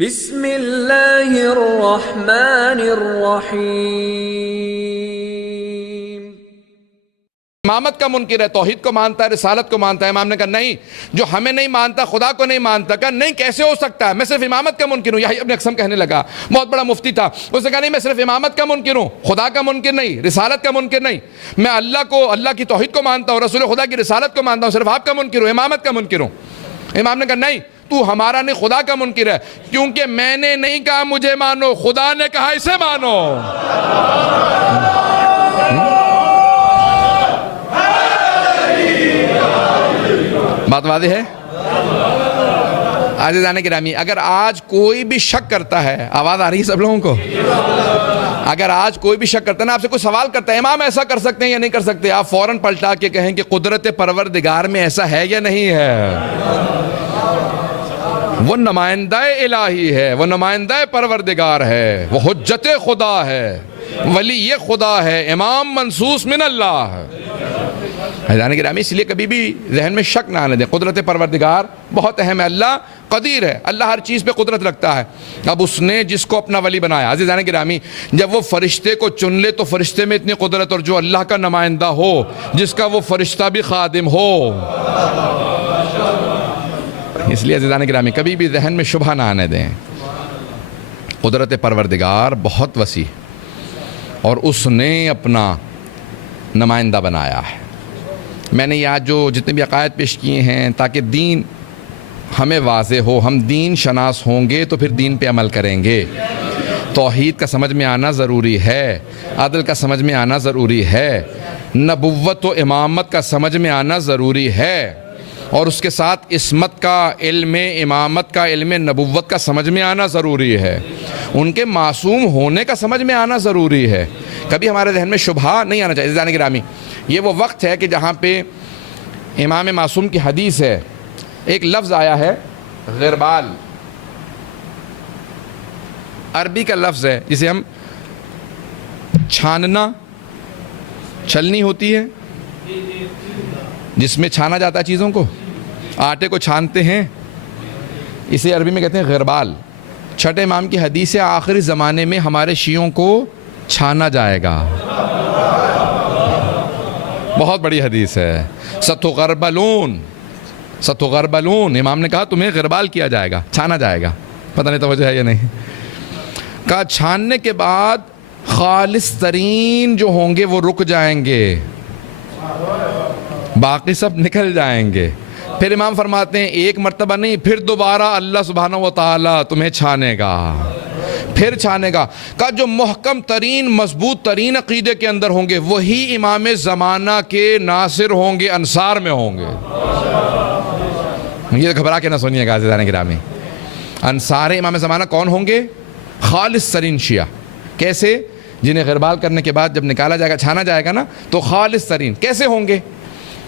بسم اللہ الرحمن الرحیم۔ امامت کا منکر ہے، توحید کو مانتا ہے، رسالت کو مانتا ہے۔ امام نے کہا نہیں، جو ہمیں نہیں مانتا خدا کو نہیں مانتا۔ کہا نہیں، کیسے ہو سکتا ہے؟ میں صرف امامت کا منکر ہوں۔ یحییٰ ابن اقسم کہنے لگا، بہت بڑا مفتی تھا، اس نے کہا نہیں، میں صرف امامت کا منکر ہوں، خدا کا منکر نہیں، رسالت کا منکر نہیں۔ میں اللہ کی توحید کو مانتا ہوں، رسول خدا کی رسالت کو مانتا ہوں، صرف آپ کا منکر ہوں، امامت کا منکر ہوں۔ امام نے کہا نہیں، تو ہمارا نہیں، خدا کا منکر ہے، کیونکہ میں نے نہیں کہا مجھے مانو، خدا نے کہا اسے مانو۔ بات واضح ہے؟ عزیزان گرامی، اگر آج کوئی بھی شک کرتا ہے، آواز آ رہی ہے سب لوگوں کو؟ اگر آج کوئی بھی شک کرتا ہے نا، آپ سے کوئی سوال کرتا ہے امام ایسا کر سکتے ہیں یا نہیں کر سکتے، آپ فوراً پلٹا کے کہیں کہ قدرت پروردگار میں ایسا ہے یا نہیں ہے۔ وہ نمائندہ الہی ہے، وہ نمائندہ پروردگار ہے، وہ حجت خدا ہے، ولی خدا ہے، امام منصوص من اللہ ہے۔ حضران گرامی، اس لیے کبھی بھی ذہن میں شک نہ آنے دیں، قدرت پروردگار بہت اہم ہے، اللہ قدیر ہے، اللہ ہر چیز پہ قدرت رکھتا ہے۔ اب اس نے جس کو اپنا ولی بنایا، عزیزان گرامی، جب وہ فرشتے کو چن لے تو فرشتے میں اتنی قدرت، اور جو اللہ کا نمائندہ ہو، جس کا وہ فرشتہ بھی خادم ہو۔ اس لیے عزیزان گرامی، کبھی بھی ذہن میں شبہ نہ آنے دیں، قدرت پروردگار بہت وسیع، اور اس نے اپنا نمائندہ بنایا ہے۔ میں نے یہ جو جتنے بھی عقائد پیش کیے ہیں تاکہ دین ہمیں واضح ہو، ہم دین شناس ہوں گے تو پھر دین پہ عمل کریں گے۔ توحید کا سمجھ میں آنا ضروری ہے، عدل کا سمجھ میں آنا ضروری ہے، نبوت و امامت کا سمجھ میں آنا ضروری ہے، اور اس کے ساتھ عصمت کا علم، امامت کا علم، نبوت کا سمجھ میں آنا ضروری ہے، ان کے معصوم ہونے کا سمجھ میں آنا ضروری ہے۔ کبھی ہمارے ذہن میں شبہ نہیں آنا چاہیے۔ عزیزان گرامی، یہ وہ وقت ہے کہ جہاں پہ امام معصوم کی حدیث ہے، ایک لفظ آیا ہے غربال، عربی کا لفظ ہے جسے ہم چھاننا، چھلنی ہوتی ہے جس میں چھانا جاتا ہے چیزوں کو، آٹے کو چھانتے ہیں، اسے عربی میں کہتے ہیں غربال۔ چھٹے امام کی حدیث ہے، آخری زمانے میں ہمارے شیعوں کو چھانا جائے گا۔ بہت بڑی حدیث ہے، ستغربلون، ستغربلون، امام نے کہا تمہیں غربال کیا جائے گا، چھانا جائے گا۔ پتہ نہیں توجہ ہے یا نہیں؟ کہا چھاننے کے بعد خالص ترین جو ہوں گے وہ رک جائیں گے، باقی سب نکل جائیں گے۔ پھر امام فرماتے ہیں ایک مرتبہ نہیں، پھر دوبارہ اللہ سبحانہ و تعالیٰ تمہیں چھانے گا، پھر چھانے گا۔ کہا جو محکم ترین، مضبوط ترین عقیدے کے اندر ہوں گے وہی امام زمانہ کے ناصر ہوں گے، انصار میں ہوں گے۔ یہ گھبرا کے نہ سنیے گا عزیزان گرامی، انصار امام زمانہ کون ہوں گے؟ خالص ترین شیعہ۔ کیسے؟ جنہیں غربال کرنے کے بعد جب نکالا جائے گا، چھانا جائے گا نا، تو خالص ترین کیسے ہوں گے؟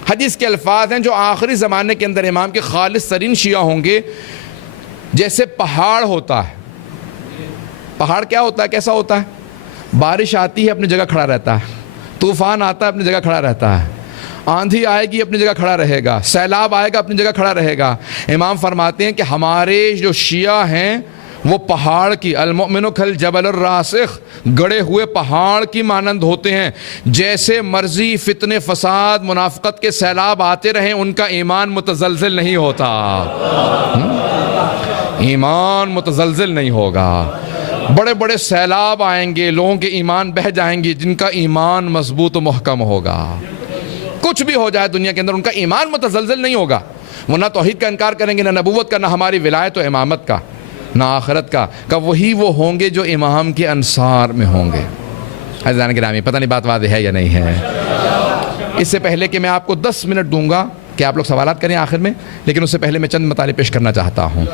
حدیث کے الفاظ ہیں جو آخری زمانے کے اندر امام کے خالص ترین شیعہ ہوں گے، جیسے پہاڑ ہوتا ہے۔ پہاڑ کیا ہوتا ہے، کیسا ہوتا ہے؟ بارش آتی ہے اپنی جگہ کھڑا رہتا ہے، طوفان آتا ہے اپنی جگہ کھڑا رہتا ہے، آندھی آئے گی اپنی جگہ کھڑا رہے گا، سیلاب آئے گا اپنی جگہ کھڑا رہے گا۔ امام فرماتے ہیں کہ ہمارے جو شیعہ ہیں وہ پہاڑ کی، المؤمن کالجبل الراسخ، گڑے ہوئے پہاڑ کی مانند ہوتے ہیں، جیسے مرضی فتنے، فساد، منافقت کے سیلاب آتے رہیں ان کا ایمان متزلزل نہیں ہوتا، ایمان متزلزل نہیں ہوگا۔ بڑے بڑے سیلاب آئیں گے، لوگوں کے ایمان بہہ جائیں گے، جن کا ایمان مضبوط و محکم ہوگا، کچھ بھی ہو جائے دنیا کے اندر ان کا ایمان متزلزل نہیں ہوگا۔ وہ نہ توحید کا انکار کریں گے، نہ نبوت کا، نہ ہماری ولایت و امامت کا، نہ آخرت کا۔ کہ وہی وہ ہوں گے جو امام کے انصار میں ہوں گے۔ عزیزان گرامی، پتہ نہیں بات واضح ہے یا نہیں ہے؟ اس سے پہلے کہ میں آپ کو 10 منٹ دوں گا کہ آپ لوگ سوالات کریں آخر میں، لیکن اس سے پہلے میں چند مطالب پیش کرنا چاہتا ہوں۔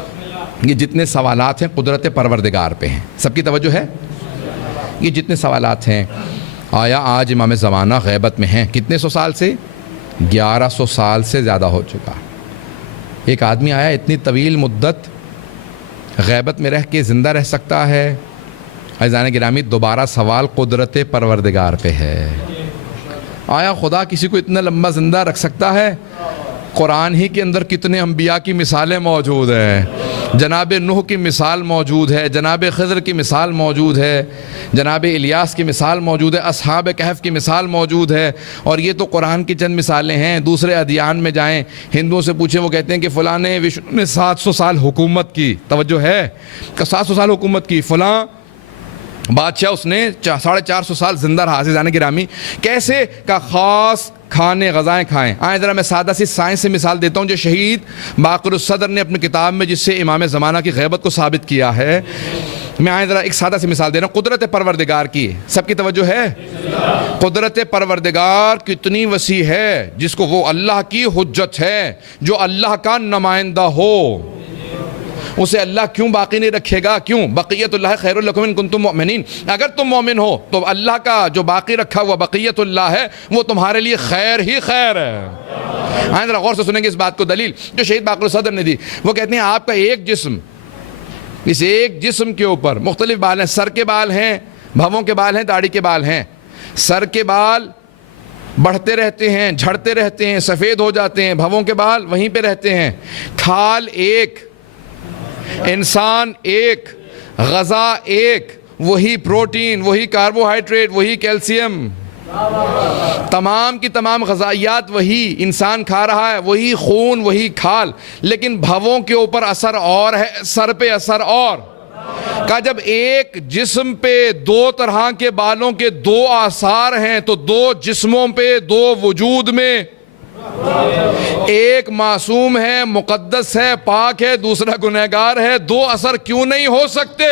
یہ جتنے سوالات ہیں قدرت پروردگار پہ ہیں، سب کی توجہ ہے؟ یہ جتنے سوالات ہیں، آیا آج امام زمانہ غیبت میں ہیں؟ کتنے سو سال سے؟ 1100 سال سے زیادہ ہو چکا۔ ایک آدمی آیا اتنی طویل مدت غیبت میں رہ کے زندہ رہ سکتا ہے؟ عزیزان گرامی، دوبارہ سوال قدرت پروردگار پہ ہے۔ آیا خدا کسی کو اتنا لمبا زندہ رکھ سکتا ہے؟ قرآن ہی کے اندر کتنے انبیاء کی مثالیں موجود ہیں۔ جناب نوح کی مثال موجود ہے، جناب خضر کی مثال موجود ہے، جناب الیاس کی مثال موجود ہے، اصحاب کہف کی مثال موجود ہے، اور یہ تو قرآن کی چند مثالیں ہیں۔ دوسرے ادیان میں جائیں، ہندوؤں سے پوچھیں، وہ کہتے ہیں کہ فلاں نے وشنو نے 700 سال حکومت کی، توجہ ہے کہ 700 سال حکومت کی، فلاں بادشاہ اس نے 450 سال زندہ رہا۔ عزیزان گرامی، کیسے کا خاص کھانے غذائیں کھائیں۔ آئیں ذرا میں سادہ سی سائنس سے مثال دیتا ہوں جو شہید باقر الصدر نے اپنی کتاب میں جس سے امام زمانہ کی غیبت کو ثابت کیا ہے، میں آئیں ذرا ایک سادہ سی مثال دے رہا ہوں قدرت پروردگار کی۔ سب کی توجہ ہے؟ قدرت پروردگار کتنی وسیع ہے، جس کو وہ اللہ کی حجت ہے، جو اللہ کا نمائندہ ہو، اسے اللہ کیوں باقی نہیں رکھے گا؟ کیوں؟ بقیت اللہ خیر لکم ان کنتم مؤمنین، اگر تم مومن ہو تو اللہ کا جو باقی رکھا ہوا بقیت اللہ ہے وہ تمہارے لیے خیر ہی خیر ہے۔ آئیں ذرا غور سے سنیں گے اس بات کو، دلیل جو شہید باقر الصدر نے دی۔ وہ کہتے ہیں آپ کا ایک جسم، اس ایک جسم کے اوپر مختلف بال ہیں، سر کے بال ہیں، بھووں کے بال ہیں، داڑھی کے بال ہیں۔ سر کے بال بڑھتے رہتے ہیں، جھڑتے رہتے ہیں، سفید ہو جاتے ہیں، بھووں کے بال وہیں پہ رہتے ہیں۔ کھال ایک، انسان ایک، غذا ایک، وہی پروٹین، وہی کاربوہائیڈریٹ، وہی کیلشیم، تمام کی تمام غذائیات وہی انسان کھا رہا ہے، وہی خون، وہی کھال، لیکن بھووں کے اوپر اثر اور ہے، سر پہ اثر اور۔ کہ جب ایک جسم پہ دو طرح کے بالوں کے دو آثار ہیں تو دو جسموں پہ دو وجود میں ایک معصوم ہے، مقدس ہے، پاک ہے، دوسرا گنہگار ہے، دو اثر کیوں نہیں ہو سکتے؟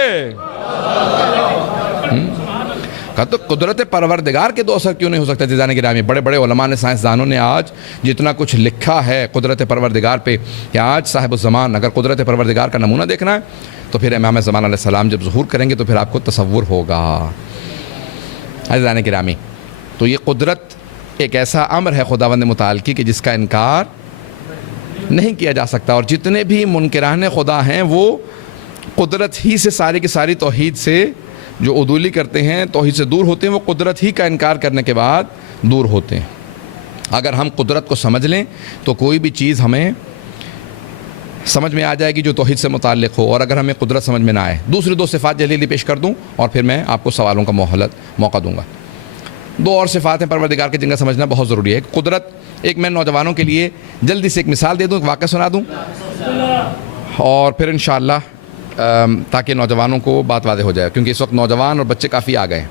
کہا تو قدرت پروردگار کے دو اثر کیوں نہیں ہو سکتے؟ عزیزان گرامی، بڑے بڑے علماء نے، سائنسدانوں نے آج جتنا کچھ لکھا ہے قدرت پروردگار پہ، کہ آج صاحب الزمان اگر قدرت پروردگار کا نمونہ دیکھنا ہے تو پھر امام زمان علیہ السلام جب ظہور کریں گے تو پھر آپ کو تصور ہوگا۔ عزیزان گرامی، تو یہ قدرت ایک ایسا امر ہے خداوند متعال کی کہ جس کا انکار نہیں کیا جا سکتا، اور جتنے بھی منکران خدا ہیں وہ قدرت ہی سے ساری کی ساری توحید سے جو عدولی کرتے ہیں، توحید سے دور ہوتے ہیں، وہ قدرت ہی کا انکار کرنے کے بعد دور ہوتے ہیں۔ اگر ہم قدرت کو سمجھ لیں تو کوئی بھی چیز ہمیں سمجھ میں آ جائے گی جو توحید سے متعلق ہو، اور اگر ہمیں قدرت سمجھ میں نہ آئے، دوسری دو صفات جلیلی پیش کر دوں اور پھر میں آپ کو سوالوں کا موقع دوں گا۔ دو اور صفات ہیں پروردگار کے جن کا سمجھنا بہت ضروری ہے۔ قدرت، ایک میں نوجوانوں کے لیے جلدی سے ایک مثال دے دوں، ایک واقعہ سنا دوں، اور پھر انشاءاللہ تاکہ نوجوانوں کو بات واضح ہو جائے، کیونکہ اس وقت نوجوان اور بچے کافی آ گئے ہیں۔